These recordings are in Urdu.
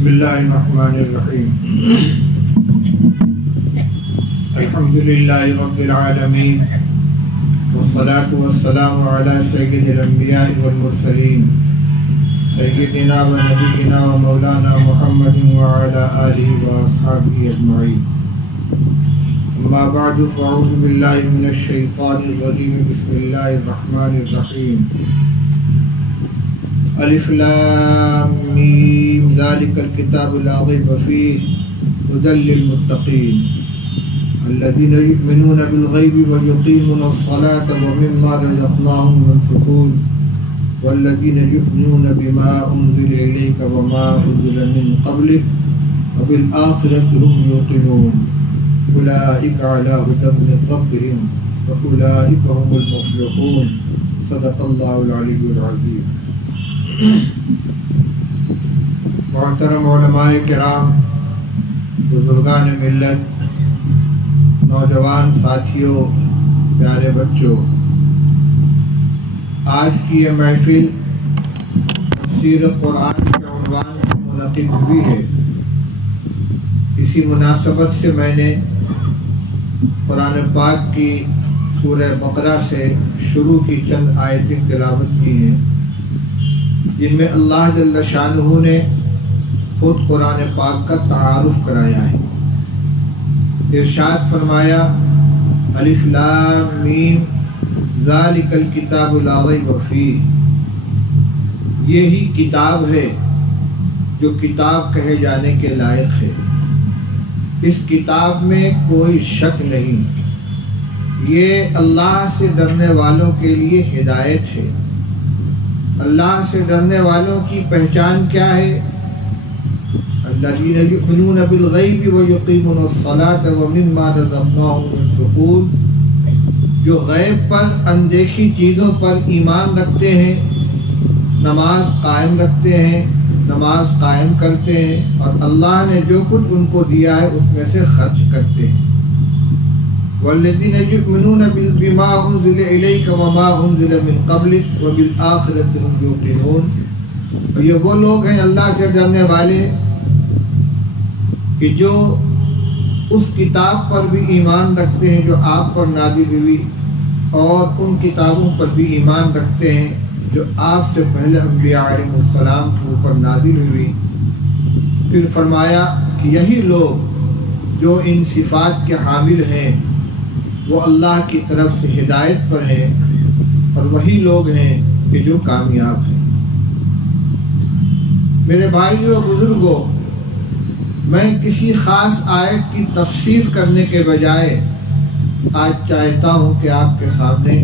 بسم اللہ الرحمن الرحیم الحمد للہ رب العالمین والصلاة والسلام علی سید الانبیاء والمرسلین سیدنا و نبینا و مولانا محمد وعلی آلہ واصحابہ اجمعین اما بعد فاعوذ باللہ من الشیطان الرجیم بسم اللہ الرحمن الرحیم الف لام میم ذلک الکتاب لا ریب فیہ ھدی للمتقین الذین یؤمنون بالغیب ویقیمون الصلاة ومما رزقناہم ينفقون والذین یؤمنون بما انزل الیک وما انزل من قبلک وبالآخرۃ هم یوقنون اولئک علی ھدی من ربہم واولئک هم المفلحون صدق اللہ العلی العظیم۔ محترم علماء کرام، بزرگان ملت، نوجوان ساتھیوں، پیارے بچوں، آج کی یہ محفل تفسیر قرآن کے عنوان سے منعقد ہوئی ہے۔ اسی مناسبت سے میں نے قرآن پاک کی سورہ بقرہ سے شروع کی چند آیتیں تلاوت کی ہیں، جن میں اللہ جل شانہ نے خود قرآن پاک کا تعارف کرایا ہے۔ ارشاد فرمایا الف لام میم ذالک الکتاب لا ریب فیہ، یہی کتاب ہے جو کتاب کہے جانے کے لائق ہے، اس کتاب میں کوئی شک نہیں، یہ اللہ سے ڈرنے والوں کے لیے ہدایت ہے۔ اللہ سے ڈرنے والوں کی پہچان کیا ہے؟ الذین یؤمنون بالغیب ویقیمون الصلاة ومما رزقناہم ينفقون، جو غیب پر، اندیکھی چیزوں پر ایمان رکھتے ہیں، نماز قائم رکھتے ہیں، نماز قائم کرتے ہیں، اور اللہ نے جو کچھ ان کو دیا ہے اس میں سے خرچ کرتے ہیں۔ والذین یؤمنون بما انزل الیک وما انزل من قبلک وبالآخرۃ هم یوقنون، اور یہ وہ لوگ ہیں اللہ سے ڈرنے والے کہ جو اس کتاب پر بھی ایمان رکھتے ہیں جو آپ پر نازل ہوئی، اور ان کتابوں پر بھی ایمان رکھتے ہیں جو آپ سے پہلے انبیاء علیہ السلام کے اوپر نازل ہوئی۔ پھر فرمایا کہ یہی لوگ جو ان صفات کے حامل ہیں وہ اللہ کی طرف سے ہدایت پر ہیں، اور وہی لوگ ہیں کہ جو کامیاب ہیں۔ میرے بھائیوں، بزرگوں، میں کسی خاص آیت کی تفسیر کرنے کے بجائے آج چاہتا ہوں کہ آپ کے سامنے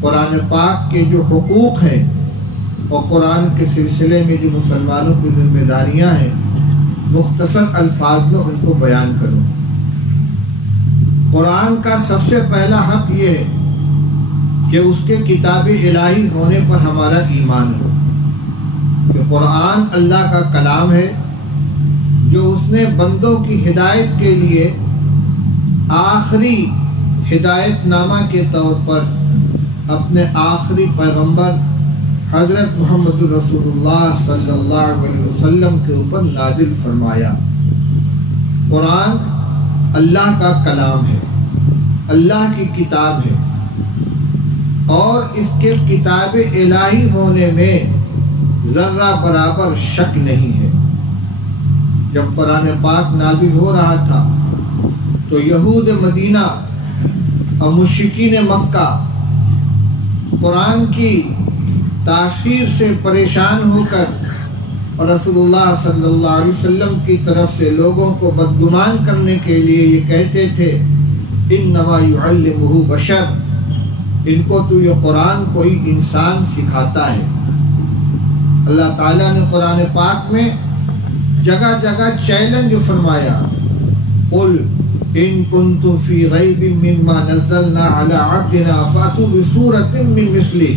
قرآن پاک کے جو حقوق ہیں اور قرآن کے سلسلے میں جو مسلمانوں کی ذمہ داریاں ہیں، مختصر الفاظ میں ان کو بیان کروں۔ قرآن کا سب سے پہلا حق یہ ہے کہ اس کے کتاب الہی ہونے پر ہمارا ایمان ہو، کہ قرآن اللہ کا کلام ہے جو اس نے بندوں کی ہدایت کے لیے آخری ہدایت نامہ کے طور پر اپنے آخری پیغمبر حضرت محمد رسول اللہ صلی اللہ علیہ وسلم کے اوپر نازل فرمایا۔ قرآن اللہ کا کلام ہے، اللہ کی کتاب ہے، اور اس کے کتاب الہی ہونے میں ذرہ برابر شک نہیں ہے۔ جب قرآن پاک نازل ہو رہا تھا تو یہود مدینہ اور مشرکین مکہ قرآن کی تاثیر سے پریشان ہو کر اور رسول اللہ صلی اللہ علیہ وسلم کی طرف سے لوگوں کو بدگمان کرنے کے لیے یہ کہتے تھے انما یعلمہ بشر، ان کو تو یہ قرآن کوئی انسان سکھاتا ہے۔ اللہ تعالیٰ نے قرآن پاک میں جگہ جگہ چیلنج فرمایا، قل ان کنتم فی ریب مما نزلنا علی عبدنا فاتوا بسورۃ من مثلہ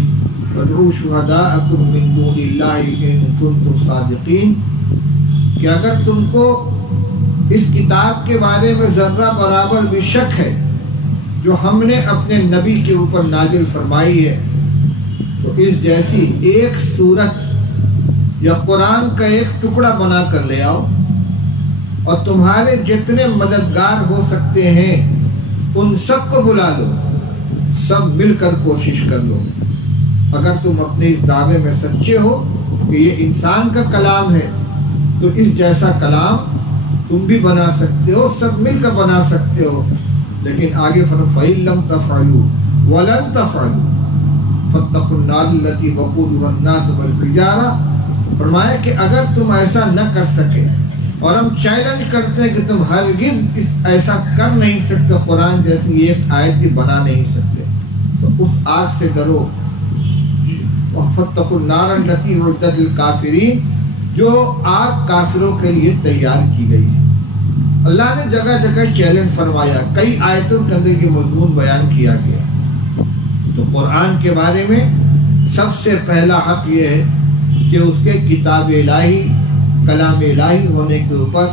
وادعوا شہداءکم من دون اللہ ان کنتم صادقین، کہ اگر تم کو اس کتاب کے بارے میں ذرہ برابر بھی شک ہے جو ہم نے اپنے نبی کے اوپر نازل فرمائی ہے، تو اس جیسی ایک صورت یا قرآن کا ایک ٹکڑا بنا کر لے آؤ اور تمہارے جتنے مددگار ہو سکتے ہیں ان سب کو بلا لو، سب مل کر کوشش کر لو۔ اگر تم اپنے اس دعوے میں سچے ہو کہ یہ انسان کا کلام ہے تو اس جیسا کلام تم بھی بنا سکتے ہو، سب مل کر بنا سکتے ہو۔ لیکن آگے فَإِن لَمْ تَفْعَلُوا وَلَن تَفْعَلُوا فَاتَّقُوا النَّارَ الَّتِي وَقُودُهَا النَّاسُ وَالْحِجَارَةُ، فرمایا کہ اگر تم ایسا نہ کر سکے، اور ہم چیلنج کرتے ہیں کہ تم ہرگز ایسا کر نہیں سکتے، قرآن جیسی ایک آیت بھی بنا نہیں سکتے، تو اس آگ سے ڈرو، فَاتَّقُوا النَّارَ الَّتِي أُعِدَّتْ لِلْكَافِرِينَ، جو آگ کافروں کے لیے تیار کی گئی ہے۔ اللہ نے جگہ جگہ چیلنج فرمایا، کئی آیتوں کے اندر یہ مضمون بیان کیا گیا۔ تو قرآن کے بارے میں سب سے پہلا حق یہ ہے کہ اس کے کتاب الہی، کلام الہی ہونے کے اوپر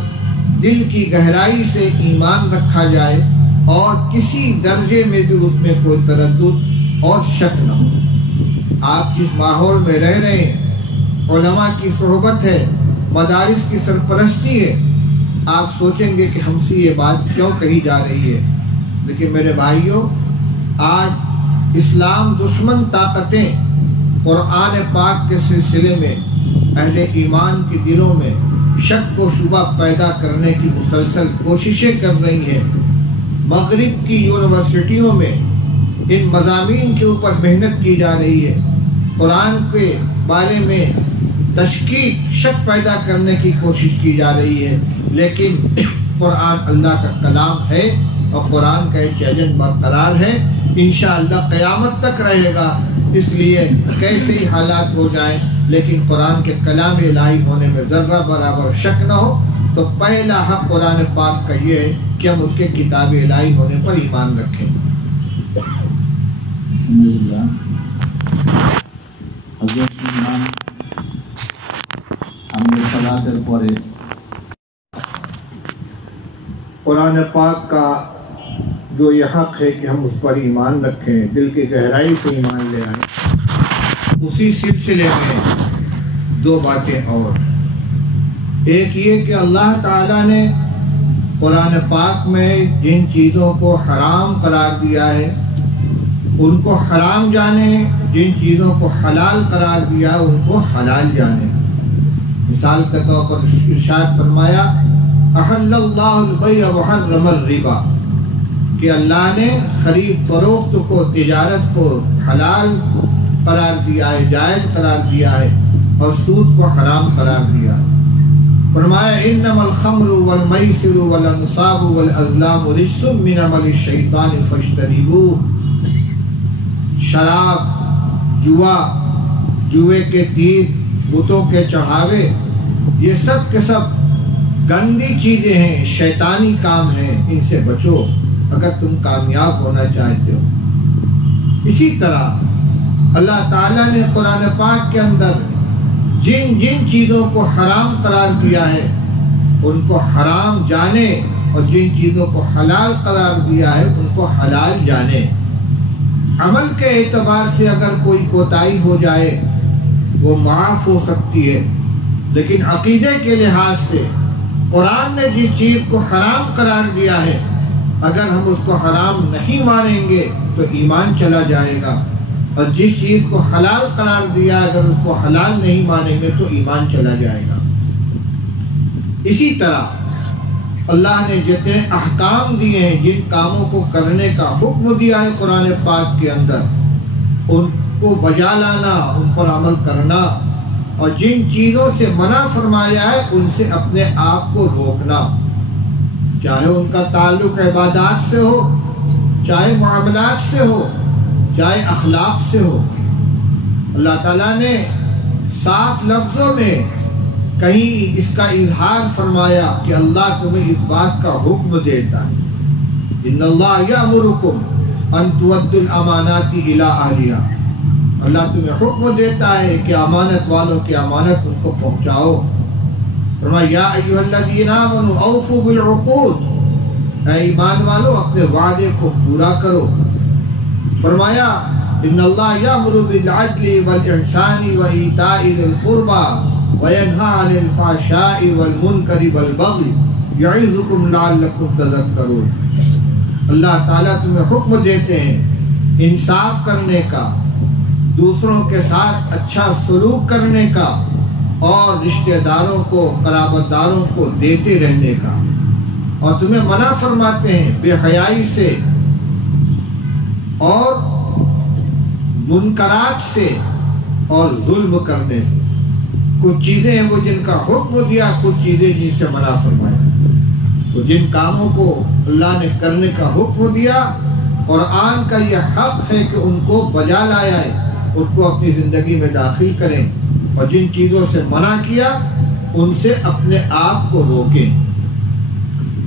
دل کی گہرائی سے ایمان رکھا جائے اور کسی درجے میں بھی اس میں کوئی تردد اور شک نہ ہو۔ آپ جس ماحول میں رہ رہے ہیں، علماء کی صحبت ہے، مدارس کی سرپرستی ہے، آپ سوچیں گے کہ ہم سے یہ بات کیوں کہی جا رہی ہے، لیکن میرے بھائیوں، آج اسلام دشمن طاقتیں قرآن پاک کے سلسلے میں اہل ایمان کے دلوں میں شک و شبہ پیدا کرنے کی مسلسل کوششیں کر رہی ہیں۔ مغرب کی یونیورسٹیوں میں ان مضامین کے اوپر محنت کی جا رہی ہے، قرآن کے بارے میں تشکیک، شک پیدا کرنے کی کوشش کی جا رہی ہے، لیکن قرآن اللہ کا کلام ہے اور قرآن کا یہ چیلنج برقرار ہے، انشاءاللہ قیامت تک رہے گا۔ اس لیے کیسے ہی حالات ہو جائیں لیکن قرآن کے کلام الہی ہونے میں ذرہ برابر شک نہ ہو۔ تو پہلا حق قرآن پاک کا یہ ہے کہ ہم اس کے کتاب الہی ہونے پر ایمان رکھیں۔ قرآن پاک کا جو یہ حق ہے کہ ہم اس پر ایمان رکھیں، دل کی گہرائی سے ایمان لے آئیں، اسی سلسلے میں دو باتیں اور۔ ایک یہ کہ اللہ تعالیٰ نے قرآن پاک میں جن چیزوں کو حرام قرار دیا ہے ان کو حرام جانے، جن چیزوں کو حلال قرار دیا ہے ان کو حلال جانے۔ مثال کے طور پر ارشاد فرمایا احل اللہ البیع وحرم الربا، کہ اللہ نے خرید فروخت کو، تجارت کو حلال قرار دیا ہے، جائز قرار دیا ہے، اور سود کو حرام قرار دیا ہے۔ فرمایا انما الخمر والمیسر والانصاب والازلام رجس من عمل الشیطان فاجتنبوہ، شراب، جوے کے تیر، بتوں کے چڑھاوے، یہ سب کے سب گندی چیزیں ہیں، شیطانی کام ہیں، ان سے بچو اگر تم کامیاب ہونا چاہتے ہو۔ اسی طرح اللہ تعالیٰ نے قرآن پاک کے اندر جن چیزوں کو حرام قرار دیا ہے ان کو حرام جانے، اور جن چیزوں کو حلال قرار دیا ہے ان کو حلال جانے۔ عمل کے اعتبار سے اگر کوئی کوتاہی ہو جائے وہ معاف ہو سکتی ہے، لیکن عقیدے کے لحاظ سے قرآن نے جس چیز کو حرام قرار دیا ہے اگر ہم اس کو حرام نہیں مانیں گے تو ایمان چلا جائے گا، اور جس چیز کو حلال قرار دیا اگر اس کو حلال نہیں مانیں گے تو ایمان چلا جائے گا۔ اسی طرح اللہ نے جتنے احکام دیے ہیں، جن کاموں کو کرنے کا حکم دیا ہے قرآن پاک کے اندر، ان کو بجا لانا، ان پر عمل کرنا، اور جن چیزوں سے منع فرمایا ہے ان سے اپنے آپ کو روکنا، چاہے ان کا تعلق عبادات سے ہو، چاہے معاملات سے ہو، چاہے اخلاق سے ہو۔ اللہ تعالیٰ نے صاف لفظوں میں کہیں اس کا اظہار فرمایا کہ اللہ تمہیں اس بات کا حکم دیتا ہے، ان اللہ یأمرکم ان تؤدوا الامانات الی اہلہا، اللہ تمہیں حکم دیتا ہے کہ امانت والوں کی امانت ان کو پہنچاؤ۔ فرمایا یا ایھا الذین آمنوا اوفوا بالعقود، اے ایمان والو اپنے وعدے کو پورا کرو۔ فرمایا ان اللہ یأمر بالعدل والاحسان وایتاء ذی القربى وَيَنْهَى عَنِ الْفَحْشَاءِ وَالْمُنْكَرِ وَالْبَغْيِ يَعِظُكُمْ لَعَلَّكُمْ تَذَكَّرُونَ۔ اللہ تعالیٰ تمہیں حکم دیتے ہیں انصاف کرنے کا، دوسروں کے ساتھ اچھا سلوک کرنے کا، اور رشتہ داروں کو، قرابت داروں کو دیتے رہنے کا، اور تمہیں منع فرماتے ہیں بے حیائی سے اور منکرات سے اور ظلم کرنے سے۔ کچھ چیزیں ہیں وہ جن کا حکم دیا، کچھ چیزیں جن سے منع فرمایا۔ تو جن کاموں کو اللہ نے کرنے کا حکم دیا، قرآن کا یہ حق ہے کہ ان کو بجا لایا ہے، اس کو اپنی زندگی میں داخل کریں، اور جن چیزوں سے منع کیا ان سے اپنے آپ کو روکیں۔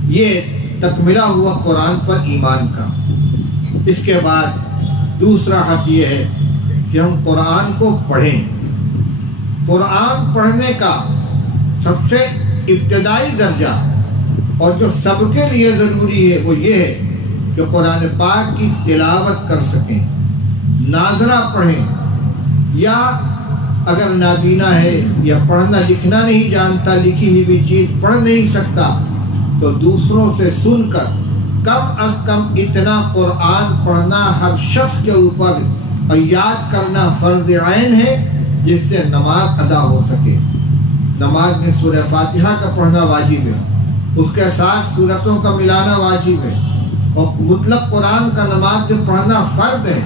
یہ تکملہ ہوا قرآن پر ایمان کا۔ اس کے بعد دوسرا حق یہ ہے کہ ہم قرآن کو پڑھیں۔ قرآن پڑھنے کا سب سے ابتدائی درجہ اور جو سب کے لیے ضروری ہے وہ یہ ہے کہ قرآن پاک کی تلاوت کر سکیں، ناظرہ پڑھیں، یا اگر نابینا ہے یا پڑھنا لکھنا نہیں جانتا، لکھی ہوئی بھی چیز پڑھ نہیں سکتا، تو دوسروں سے سن کر کم از کم اتنا قرآن پڑھنا ہر شخص کے اوپر اور یاد کرنا فرض عین ہے، جس سے نماز ادا ہو سکے۔ نماز میں سورہ فاتحہ کا پڑھنا واجب ہے، اس کے ساتھ سورتوں کا ملانا واجب ہے، اور مطلق قرآن کا نماز میں پڑھنا فرض ہے۔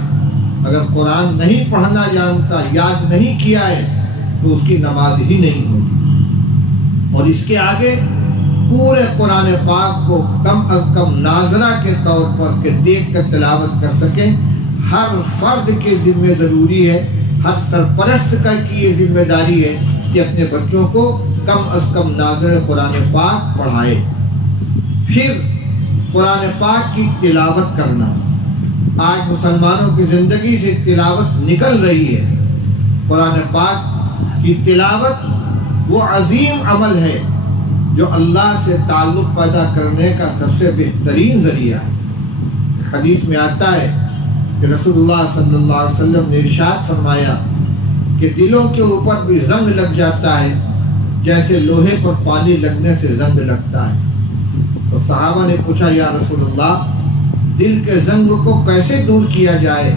اگر قرآن نہیں پڑھنا جانتا، یاد نہیں کیا ہے، تو اس کی نماز ہی نہیں ہوگی۔ اور اس کے آگے پورے قرآن پاک کو کم از کم ناظرہ کے طور پر کہ دیکھ کر تلاوت کر سکیں، ہر فرد کے ذمہ ضروری ہے، ہر سرپرست کا کی یہ ذمہ داری ہے کہ اپنے بچوں کو کم از کم ناظر قرآن پاک پڑھائے۔ پھر قرآن پاک کی تلاوت کرنا۔ آج مسلمانوں کی زندگی سے تلاوت نکل رہی ہے۔ قرآن پاک کی تلاوت وہ عظیم عمل ہے جو اللہ سے تعلق پیدا کرنے کا سب سے بہترین ذریعہ ہے۔ حدیث میں آتا ہے کہ رسول اللہ صلی اللہ علیہ وسلم نے ارشاد فرمایا کہ دلوں کے اوپر بھی زنگ لگ جاتا ہے جیسے لوہے پر پانی لگنے سے زنگ لگتا ہے۔ تو صحابہ نے پوچھا یا رسول اللہ، دل کے زنگ کو کیسے دور کیا جائے؟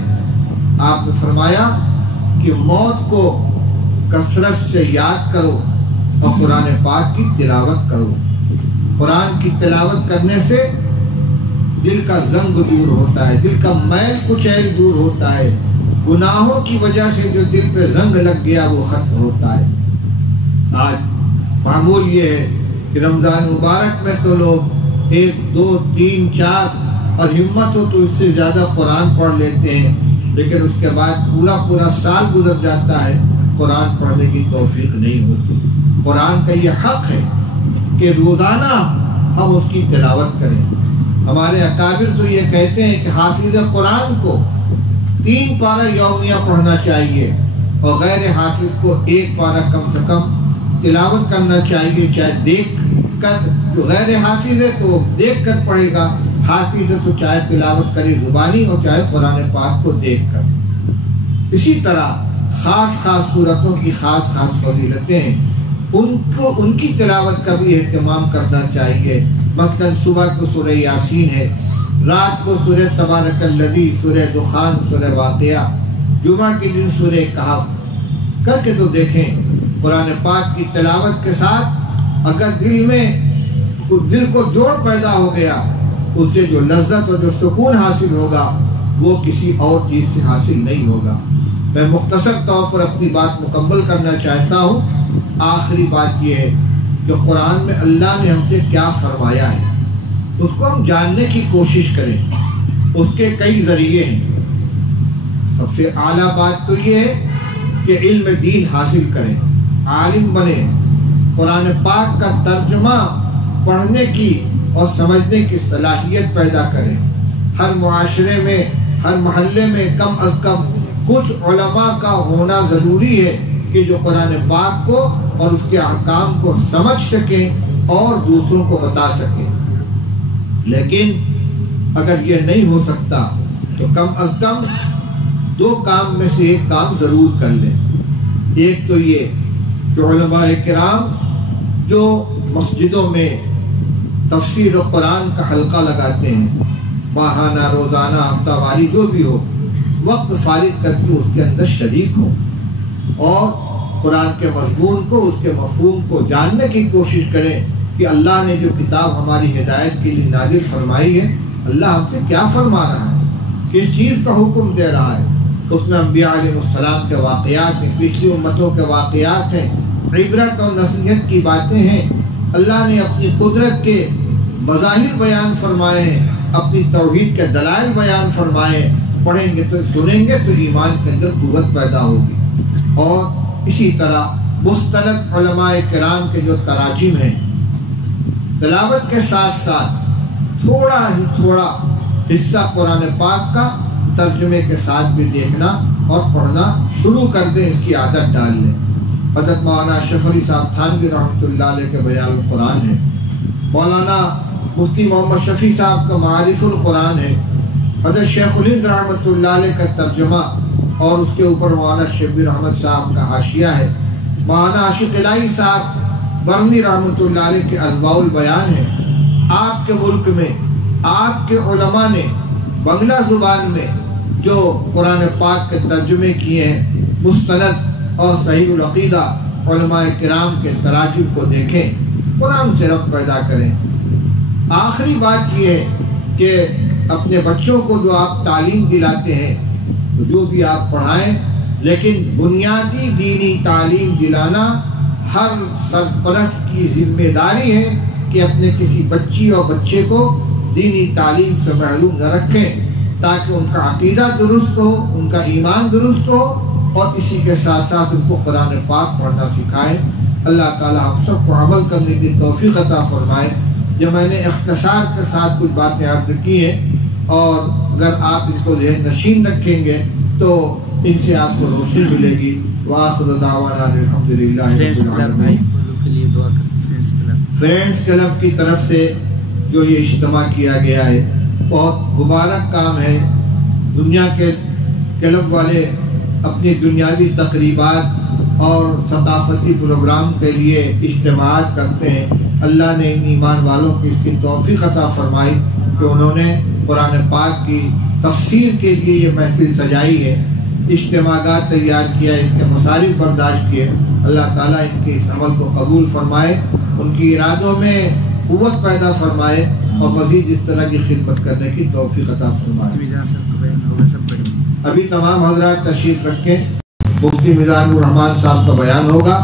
آپ نے فرمایا کہ موت کو کثرت سے یاد کرو اور قرآن پاک کی تلاوت کرو۔ قرآن کی تلاوت کرنے سے دل کا زنگ دور ہوتا ہے، دل کا میل کچیل دور ہوتا ہے، گناہوں کی وجہ سے جو دل پہ زنگ لگ گیا وہ ختم ہوتا ہے۔ آج معمول یہ ہے کہ رمضان مبارک میں تو لوگ 1 2 3 4 اور ہمت ہو تو اس سے زیادہ قرآن پڑھ لیتے ہیں، لیکن اس کے بعد پورا سال گزر جاتا ہے، قرآن پڑھنے کی توفیق نہیں ہوتی۔ قرآن کا یہ حق ہے کہ روزانہ ہم اس کی تلاوت کریں۔ ہمارے اکابر تو یہ کہتے ہیں کہ حافظ قرآن کو 3 پارہ یومیہ پڑھنا چاہیے، اور غیر حافظ کو 1 پارہ کم سے کم تلاوت کرنا چاہیے، چاہے دیکھ کر، جو غیر حافظ ہے تو دیکھ کر پڑھے گا، حافظ ہے تو چاہے تلاوت کرے زبانی اور چاہے قرآن پاک کو دیکھ کر۔ اسی طرح خاص صورتوں کی خاص فضیلتیں ہیں، ان کی تلاوت کا بھی اہتمام کرنا چاہیے۔ مثلا صبح کو سورہ یاسین ہے، رات کو سورہ تبارک الذی، سورہ دخان، سورہ واقعہ، جمعہ کے دن سورہ کہف کر کے تو دیکھیں۔ قرآن پاک کی تلاوت کے ساتھ اگر دل کو جوڑ پیدا ہو گیا، اس سے جو لذت اور جو سکون حاصل ہوگا وہ کسی اور چیز سے حاصل نہیں ہوگا۔ میں مختصر طور پر اپنی بات مکمل کرنا چاہتا ہوں۔ آخری بات یہ ہے کہ قرآن میں اللہ نے ہم سے کیا فرمایا ہے، اس کو ہم جاننے کی کوشش کریں۔ اس کے کئی ذریعے ہیں۔ سب سے اعلیٰ بات تو یہ ہے کہ علم دین حاصل کریں، عالم بنیں، قرآن پاک کا ترجمہ پڑھنے کی اور سمجھنے کی صلاحیت پیدا کریں۔ ہر معاشرے میں، ہر محلے میں کم از کم کچھ علماء کا ہونا ضروری ہے کہ جو قرآن پاک کو اور اس کے احکام کو سمجھ سکیں اور دوسروں کو بتا سکیں۔ لیکن اگر یہ نہیں ہو سکتا تو کم از کم 2 کام میں سے 1 کام ضرور کر لیں۔ ایک تو یہ کہ علماء کرام جو مسجدوں میں تفسیر و قرآن کا حلقہ لگاتے ہیں، ماہانہ، روزانہ، ہفتہ واری جو بھی ہو، وقت فارغ کر کے اس کے اندر شریک ہوں اور قرآن کے مضمون کو، اس کے مفہوم کو جاننے کی کوشش کریں کہ اللہ نے جو کتاب ہماری ہدایت کے لیے نازل فرمائی ہے، اللہ ہم سے کیا فرما رہا ہے، کس چیز کا حکم دے رہا ہے۔ اس میں انبیاء علیہ السلام کے واقعات ہیں، پچھلی امتوں کے واقعات ہیں، عبرت اور نصیحت کی باتیں ہیں۔ اللہ نے اپنی قدرت کے مظاہر بیان فرمائے ہیں، اپنی توحید کے دلائل بیان فرمائے ہیں۔ پڑھیں گے تو سنیں گے تو ایمان کے اندر قوت پیدا ہوگی۔ اور اسی طرح مستند علماء کرام کے جو تراجم ہیں، تلاوت کے ساتھ ساتھ تھوڑا ہی تھوڑا حصہ قرآن پاک کا ترجمے کے ساتھ بھی دیکھنا اور پڑھنا شروع کر دیں، اس کی عادت ڈال لیں۔ حضرت مولانا اشرف علی صاحب تھانوی رحمۃ اللہ علیہ کے بیان القرآن ہے، مولانا مفتی محمد شفیع صاحب کا معارف القرآن ہے، حضرت شیخ الہند رحمۃ اللہ علیہ کا ترجمہ اور اس کے اوپر مولانا شبیر احمد صاحب کا حاشیہ ہے، مولانا عاشق الہی صاحب برنی رحمۃ اللہ علیہ کے اضواء البیان ہے۔ آپ کے ملک میں آپ کے علماء نے بنگلہ زبان میں جو قرآن پاک کے ترجمے کیے ہیں، مستند اور صحیح العقیدہ علماء کرام کے تراجم کو دیکھیں، قرآن سے ربط پیدا کریں۔ آخری بات یہ ہے کہ اپنے بچوں کو جو آپ تعلیم دلاتے ہیں، جو بھی آپ پڑھائیں، لیکن بنیادی دینی تعلیم دلانا ہر سرپرست کی ذمہ داری ہے کہ اپنے کسی بچی اور بچے کو دینی تعلیم سے محروم نہ رکھیں، تاکہ ان کا عقیدہ درست ہو، ان کا ایمان درست ہو، اور اسی کے ساتھ ساتھ ان کو قرآن پاک پڑھنا سکھائیں۔ اللہ تعالی ہم سب کو عمل کرنے کی توفیق عطا فرمائے۔ جو میں نے اختصار کے ساتھ کچھ باتیں عرض کی ہیں، اور اگر آپ ان کو ذہن نشین رکھیں گے تو ان سے آپ کو روشنی ملے گی۔ وآخر دعوانا الحمدللہ رب العالمین۔ فرینڈز کلب کی طرف سے جو یہ اجتماع کیا گیا ہے، بہت مبارک کام ہے۔ دنیا کے کلب والے اپنی دنیاوی تقریبات اور ثقافتی پروگرام کے لیے اجتماعات کرتے ہیں۔ اللہ نے ان ایمان والوں کی اس کی توفیق عطا فرمائی کہ انہوں نے قرآن پاک کی تفسیر کے لیے یہ محفل سجائی ہے، اجتماعات تیار کیا، اس کے مصارف برداشت کیے۔ اللہ تعالیٰ ان کے اس عمل کو قبول فرمائے، ان کی ارادوں میں قوت پیدا فرمائے، اور مزید اس طرح کی خدمت کرنے کی توفیق عطا فرمائے۔ ابھی تمام حضرات تشریف رکھیں، مفتی مزار الرحمان صاحب کا بیان ہوگا،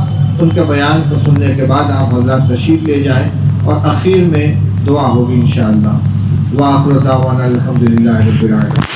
ان کے بیان کو سننے کے بعد آپ حضرات تشریف لے جائیں، اور اخیر میں دعا ہوگی انشاءاللہ۔ وآخر دعوانا الحمدللہ رب العالمین۔